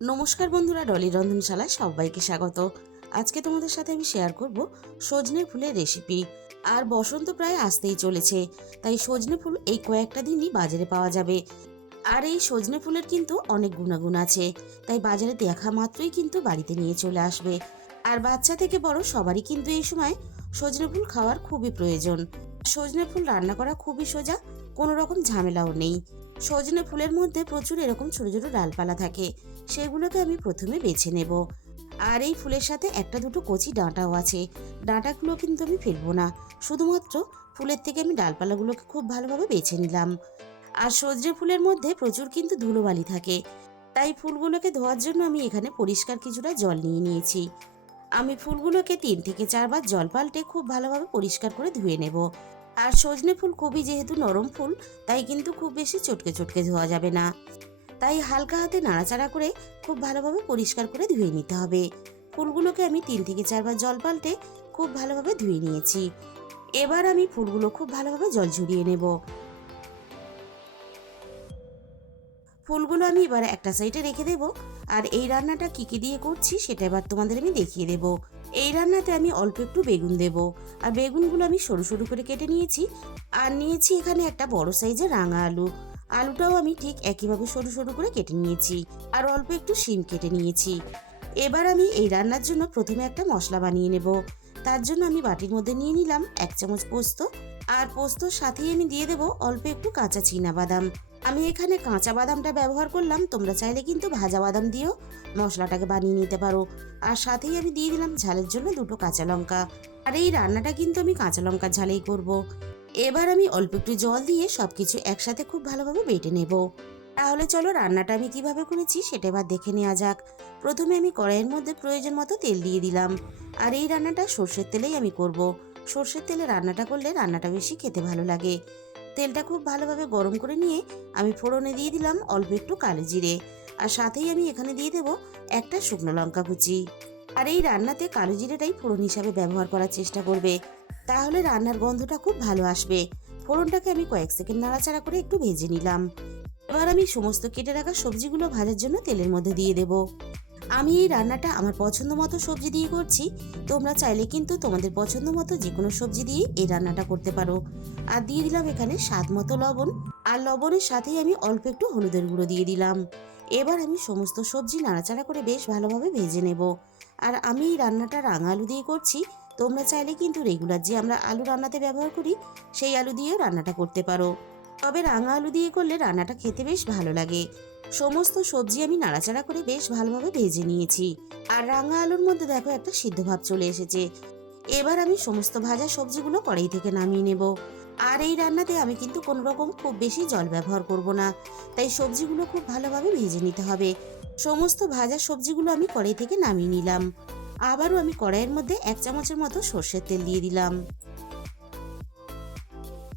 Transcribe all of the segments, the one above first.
নমস্কার বন্ধুরা, ডলি রন্ধনশালায় সবাইকে স্বাগত। আজকে তোমাদের সাথে আমি শেয়ার করব সজনে ফুলের রেসিপি। আর বসন্ত প্রায় আসতেই চলেছে, তাই সজনে ফুল এই কয়েকটা দিনই বাজারে পাওয়া যাবে। আর এই সজনে ফুলের কিন্তু অনেক গুণাগুণ আছে, তাই বাজারে দেখা মাত্রই কিন্তু বাড়িতে নিয়ে চলে আসবে। আর বাচ্চা থেকে বড় সবারই কিন্তু এই সময় সজনে ফুল খাওয়ার খুবই প্রয়োজন। সজনে ফুল রান্না করা খুবই সোজা, কোনো রকম ঝামেলাও নেই। সজনে ফুলের মধ্যে প্রচুর এরকম ছোট ছোট ডালপালা থাকে, সেগুলোকে আমি প্রথমে বেছে নেব। আর এই ফুলের সাথে একটা দুটো কচি ডাঁটাও আছে, ডাঁটাগুলো কিন্তু আমি ফেলবো না, শুধুমাত্র ফুলের থেকে আমি ডালপালাগুলোকে খুব ভালোভাবে বেছে নিলাম। আর সজনে ফুলের মধ্যে প্রচুর কিন্তু ধুলোবালি থাকে, তাই ফুলগুলোকে ধোয়ার জন্য আমি এখানে পরিষ্কার কিছুটা জল নিয়ে নিয়েছি। আমি ফুলগুলোকে 3 থেকে 4 বার জল পাল্টে খুব ভালোভাবে পরিষ্কার করে ধুয়ে নেব। আর সজনে ফুল খুবই যেহেতু নরম ফুল, তাই কিন্তু খুব বেশি চটকে চটকে ধোয়া যাবে না। তাই হালকা হাতে নাড়াচাড়া করে খুব ভালোভাবে পরিষ্কার করে ধুয়ে নিতে হবে। ফুলগুলোকে আমি 3 থেকে 4 বার জল পাল্টে খুব ভালোভাবে ধুয়ে নিয়েছি। এবার আমি ফুলগুলো খুব ভালোভাবে জল ঝরিয়ে নেব। ফুলগুলো আমি এবার একটা সাইডে রেখে দেব। আর এই রান্নাটা কি কি দিয়ে করছি সেটা এবার তোমাদের আমি দেখিয়ে দেব। এই রান্নাতে আমি অল্প একটু বেগুন দেব। আর বেগুনগুলো আমি সরু সরু করে কেটে নিয়েছি। আর নিয়েছি এখানে একটা বড় সাইজের রাঙা আলু। আলুটাও আমি ঠিক একইভাবে সরু সরু করে কেটে নিয়েছি। আর অল্প একটু শিম কেটে নিয়েছি। এবার আমি এই রান্নার জন্য প্রথমে একটা মশলা বানিয়ে নেব। তার জন্য আমি বাটির মধ্যে নিয়ে নিলাম 1 চামচ পোস্ত। আর পোস্তর সাথেই আমি দিয়ে দেব অল্প একটু কাঁচা বাদাম। আমি এখানে কাঁচা বাদামটা ব্যবহার করলাম, তোমরা চাইলে কিন্তু ভাজা বাদাম দিয়েও মশলাটাকে বানিয়ে নিতে পারো। আর সাথেই আমি দিয়ে দিলাম ঝালের জন্য 2 কাঁচা লঙ্কা। আর এই রান্নাটা কিন্তু আমি কাঁচা লঙ্কার ঝালেই করব। এবার আমি অল্প একটু জল দিয়ে সবকিছু একসাথে খুব ভালোভাবে বেটে নেব। তাহলে চলো রান্নাটা আমি কিভাবে করেছি সেটা এবার দেখে নেওয়া যাক। প্রথমে আমি কড়াইয়ের মধ্যে প্রয়োজন মতো তেল দিয়ে দিলাম। আর এই রান্নাটা সর্ষের তেলেই আমি করব। সর্ষের তেলে রান্নাটা করলে রান্নাটা বেশি খেতে ভালো লাগে। তেলটা খুব ভালোভাবে গরম করে নিয়ে আমি ফোড়নে দিয়ে দিলাম অল্প একটু কালো জিরে। আর সাথেই আমি এখানে দিয়ে দেব একটা শুকনো লঙ্কা কুচি। আর এই রান্নাতে কালো জিরেটাই ফোড়ন হিসাবে ব্যবহার করার চেষ্টা করবে, তাহলে রান্নার গন্ধটা খুব ভালো আসবে। ফোড়নটাকে আমি কয়েক সেকেন্ড নাড়াচাড়া করে একটু ভেজে নিলাম। এবার আমি সমস্ত কেটে রাখা সবজিগুলো ভাজার জন্য তেলের মধ্যে দিয়ে দেব। আমি এই রান্নাটা আমার পছন্দ মতো সবজি দিয়ে করছি। তোমরা চাইলে কিন্তু তোমাদের পছন্দ মতো যে কোনো সবজি দিয়ে এই রান্নাটা করতে পারো। আর দিয়ে দিলাম এখানে স্বাদ মতো লবণ। আর লবণের সাথেই আমি অল্প একটু হলুদের গুঁড়ো দিয়ে দিলাম। এবার আমি সমস্ত সবজি নাড়াচাড়া করে বেশ ভালোভাবে ভেজে নেব। আর আমি এই রান্নাটা রাঙা আলু দিয়ে করছি। তোমরা চাইলে কিন্তু রেগুলার যে আমরা আলু রান্নাতে ব্যবহার করি সেই আলু দিয়েও রান্নাটা করতে পারো। তবে রাঙা আলু দিয়ে করলে রান্নাটা খেতে বেশ ভালো লাগে। সমস্ত সবজি আমি নাড়াচাড়া করে বেশ ভালোভাবে ভেজে নিয়েছি। আর রাঙা আলুর মধ্যে দেখো একটা সিদ্ধ ভাব চলে এসেছে। এবার আমি সমস্ত ভাজা সবজিগুলো কড়াই থেকে নামিয়ে নেব। আর এই রান্নাতে আমি কিন্তু কোনো রকম খুব বেশি জল ব্যবহার করব না, তাই সবজিগুলো খুব ভালোভাবে ভেজে নিতে হবে। সমস্ত ভাজা সবজিগুলো আমি কড়াই থেকে নামিয়ে নিলাম। আবারও আমি কড়াইয়ের মধ্যে 1 চামচের মতো সর্ষের তেল দিয়ে দিলাম।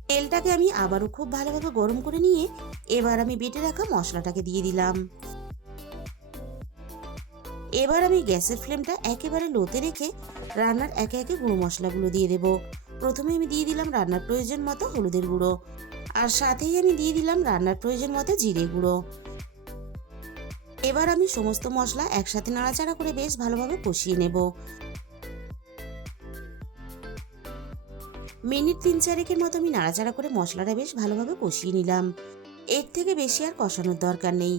তেলটাকে আমি আবারও খুব ভালোভাবে গরম করে নিয়ে এবার আমি বেটে রাখা মশলাটাকে দিয়ে দিলাম। এবার আমি গ্যাসের ফ্লেমটা একেবারে লোতে রেখে রান্নার একে একে গুঁড়ো মশলাগুলো দিয়ে দেব। প্রথমে আমি দিয়ে দিলাম রান্নার প্রয়োজন মতো হলুদের গুঁড়ো। আর সাথেই আমি দিয়ে দিলাম রান্নার প্রয়োজন মতো জিরে গুঁড়ো। এবার আমি সমস্ত মশলা একসাথে নাড়াচাড়া করে বেশ ভালোভাবে কষিয়ে নেব। মিনিট 3-4 মতো আমি নাড়াচাড়া করে মশলাটা বেশ ভালোভাবে কষিয়ে নিলাম। এর থেকে বেশি আর কষানোর দরকার নেই।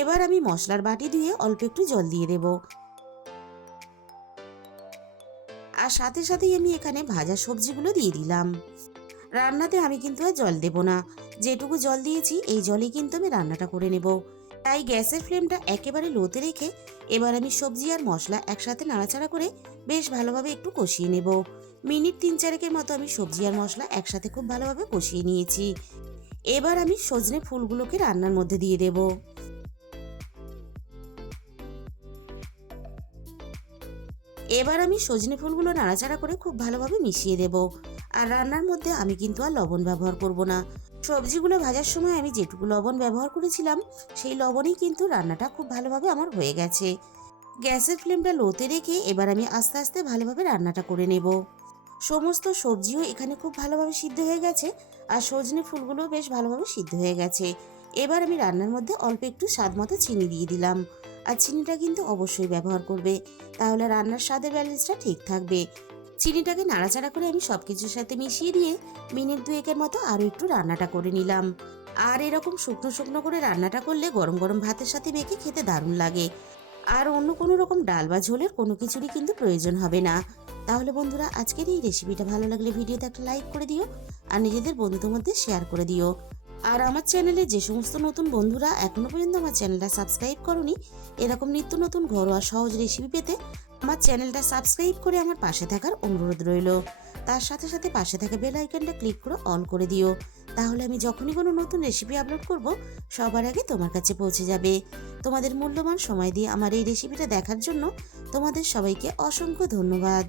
এবার আমি মশলার বাটি ধুয়ে অল্প একটু জল দিয়ে দেব। আর সাথে সাথেই আমি এখানে ভাজা সবজিগুলো দিয়ে দিলাম। রান্নাতে আমি কিন্তু আর জল দেব না, যেটুকু জল দিয়েছি এই জলেই কিন্তু আমি রান্নাটা করে নেব। তাই গ্যাসের ফ্লেমটা একেবারে লোতে রেখে এবার আমি সবজি আর মশলা একসাথে নাড়াচাড়া করে বেশ ভালোভাবে একটু কষিয়ে নেব। মিনিট 3-4 মতো আমি সবজি আর মশলা একসাথে খুব ভালোভাবে কষিয়ে নিয়েছি। এবার আমি সজনে ফুলগুলোকে রান্নার মধ্যে দিয়ে দেব। এবার আমি সজনে ফুলগুলো নাড়াচাড়া করে খুব ভালোভাবে মিশিয়ে দেব। আর রান্নার মধ্যে আমি কিন্তু আর লবণ ব্যবহার করব না। সবজিগুলো ভাজার সময় আমি যেটুকু লবণ ব্যবহার করেছিলাম সেই লবণেই কিন্তু রান্নাটা খুব ভালোভাবে আমার হয়ে গেছে। গ্যাসের ফ্লেমটা লোতে রেখে এবার আমি আস্তে আস্তে ভালোভাবে রান্নাটা করে নেব। সমস্ত সবজিও এখানে খুব ভালোভাবে সিদ্ধ হয়ে গেছে। আর সজনে ফুলগুলো বেশ ভালোভাবে সিদ্ধ হয়ে গেছে। এবার আমি রান্নার মধ্যে অল্প একটু স্বাদ মতো চিনি দিয়ে দিলাম। আর চিনিটা কিন্তু অবশ্যই ব্যবহার করবে, তাহলে রান্নার স্বাদের ব্যালেন্সটা ঠিক থাকবে। চিনিটাকে নাড়াচাড়া করে আমি সব কিছুর সাথে মিশিয়ে দিয়ে মিনিট দুয়েকের মতো আরও একটু রান্নাটা করে নিলাম। আর এরকম শুকনো শুকনো করে রান্নাটা করলে গরম গরম ভাতের সাথে মেখে খেতে দারুণ লাগে। আর অন্য কোনো রকম ডাল বা ঝোলের কোনো কিছুরই কিন্তু প্রয়োজন হবে না। তাহলে বন্ধুরা, আজকের এই রেসিপিটা ভালো লাগলে ভিডিওতে একটা লাইক করে দিও আর নিজেদের বন্ধুদের মধ্যে শেয়ার করে দিও। আর আমার চ্যানেলে যে সমস্ত নতুন বন্ধুরা এখনো পর্যন্ত আমার চ্যানেলটা সাবস্ক্রাইব করনি, এরকম নিত্য নতুন ঘরোয়া সহজ রেসিপি পেতে আমার চ্যানেলটা সাবস্ক্রাইব করে আমার পাশে থাকার অনুরোধ রইল। তার সাথে সাথে পাশে থাকা বেল আইকনটা ক্লিক করে অল করে দিও, তাহলে আমি যখনই কোনো নতুন রেসিপি আপলোড করব সবার আগে তোমার কাছে পৌঁছে যাবে। তোমাদের মূল্যবান সময় দিয়ে আমার এই রেসিপিটা দেখার জন্য তোমাদের সবাইকে অসংখ্য ধন্যবাদ।